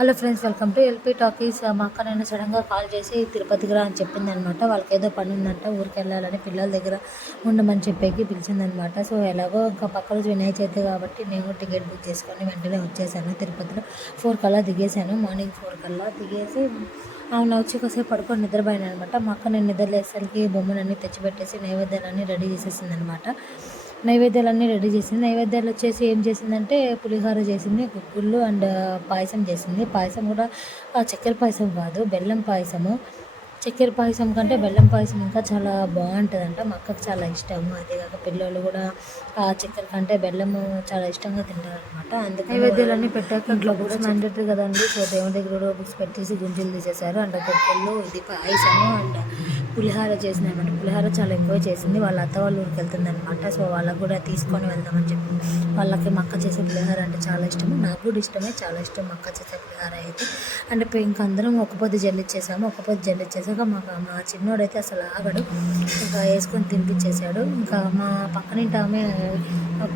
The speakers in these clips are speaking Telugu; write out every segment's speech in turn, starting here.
Hello friends, welcome to LP talkies. మా అక్క నేను సడన్గా కాల్ చేసి తిరుపతికి రా అని చెప్పిందనమాట. వాళ్ళకి ఏదో పని ఉందంట, ఊరికి వెళ్ళాలని పిల్లల దగ్గర ఉండమని చెప్పేకి పిలిచిందనమాట. సో ఎలాగో ఇంకా పక్క రోజు వినాయక చవితి కాబట్టి నేను టికెట్ బుక్ చేసుకొని వెంటనే వచ్చేసాను. తిరుపతిలో 4 కల్లా దిగేశాను. మార్నింగ్ 4 కల్లా దిగేసి ఆమె వచ్చి కాసేపు పడుకొని నిద్రపోయాను అనమాట. మా అక్క నేను నిద్రలేసరికి బొమ్మలన్నీ తెచ్చిపెట్టేసి నైవేద్యాలన్నీ రెడీ చేసేసింది అనమాట. నైవేద్యాలన్నీ రెడీ చేసింది. నైవేద్యాలు వచ్చేసి ఏం చేసిందంటే పులిహోర చేసింది, గుగ్గుళ్ళు అండ్ పాయసం చేసింది. పాయసం కూడా చక్కెర పాయసం కాదు, బెల్లం పాయసము. చక్కెర పాయసం కంటే బెల్లం పాయసం ఇంకా చాలా బాగుంటుందంట. మా అక్కకు చాలా ఇష్టము. అదేకాక పిల్లలు కూడా చక్కెర కంటే బెల్లము చాలా ఇష్టంగా తింటారనమాట. అందుకే నైవేద్యాలన్నీ పెట్టాక ఇంట్లో బుక్స్ మ్యాండేటరీ కదండి. సో దేవుని దగ్గర కూడా బుక్స్ పెట్టేసి గుంజులు తీసేశారు. అండ్ గుగ్గుళ్ళు, ఇది పాయసము అండ్ పులిహోర చేసింది అనమాట. పులిహోర చాలా ఎంజాయ్ చేసింది. వాళ్ళ అత్త వాళ్ళ ఊరికి వెళ్తుంది అనమాట. సో వాళ్ళకు కూడా తీసుకొని వెళ్దామని చెప్పి వాళ్ళకి మా అక్క చేసే పులిహోర అంటే చాలా ఇష్టము. నాకు కూడా ఇష్టమే, చాలా ఇష్టం మా అక్క చేసే పులిహోర అయితే. అంటే ఇంక అందరం ఒక పొద్దు జల్లిచ్చేసాము. ఒక పొద్దు జల్లిచ్చేసాక మా చిన్నోడైతే అసలు ఆగడు, ఇంకా వేసుకొని తినిపించేశాడు. ఇంకా మా పక్కనింటి ఆమె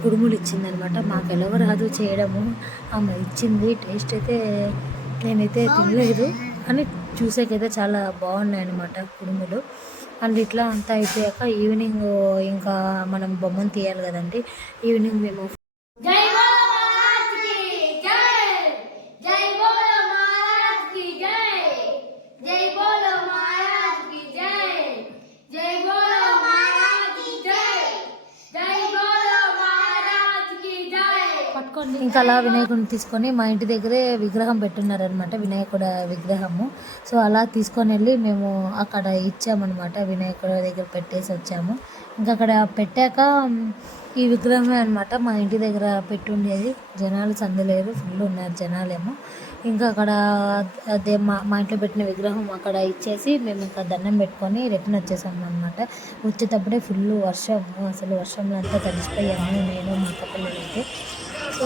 కుడుములు ఇచ్చిందనమాట. మాకు ఎలాగో రాదు చేయడము, ఆమె ఇచ్చింది. టేస్ట్ అయితే నేనైతే తినలేదు, కానీ చూసేకైతే చాలా బాగున్నాయి అన్నమాట కుడుములు. అండ్ ఇట్లా అంతా అయిపోయాక ఈవినింగ్ ఇంకా మనం బొమ్మను తీయాలి కదండి. ఈవినింగ్ మేము ఇంకా అలా వినాయకుడిని తీసుకొని మా ఇంటి దగ్గరే విగ్రహం పెట్టున్నారనమాట, వినాయకుడు విగ్రహము. సో అలా తీసుకొని వెళ్ళి మేము అక్కడ ఇచ్చామన్నమాట. వినాయకుడి దగ్గర పెట్టేసి వచ్చాము. ఇంకా అక్కడ పెట్టాక ఈ విగ్రహమే అనమాట మా ఇంటి దగ్గర పెట్టుండేది. జనాలు సందలేరు, ఫుల్ ఉన్నారు జనాలేమో. ఇంకా అక్కడ అదే మా ఇంట్లో పెట్టిన విగ్రహం అక్కడ ఇచ్చేసి మేము ఇంకా దండం పెట్టుకొని రిటర్న్ వచ్చేసాము అనమాట. వచ్చేటప్పుడే ఫుల్ వర్షం, అసలు వర్షంలో అంతా తడిసిపోయాము నేను మా అక్క పిల్లలైతే.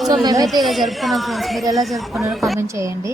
సో మేమైతే ఇలా జరుపుకున్నాం ఫ్రెండ్స్. మీరు ఎలా జరుపుకున్నారో కామెంట్ చేయండి.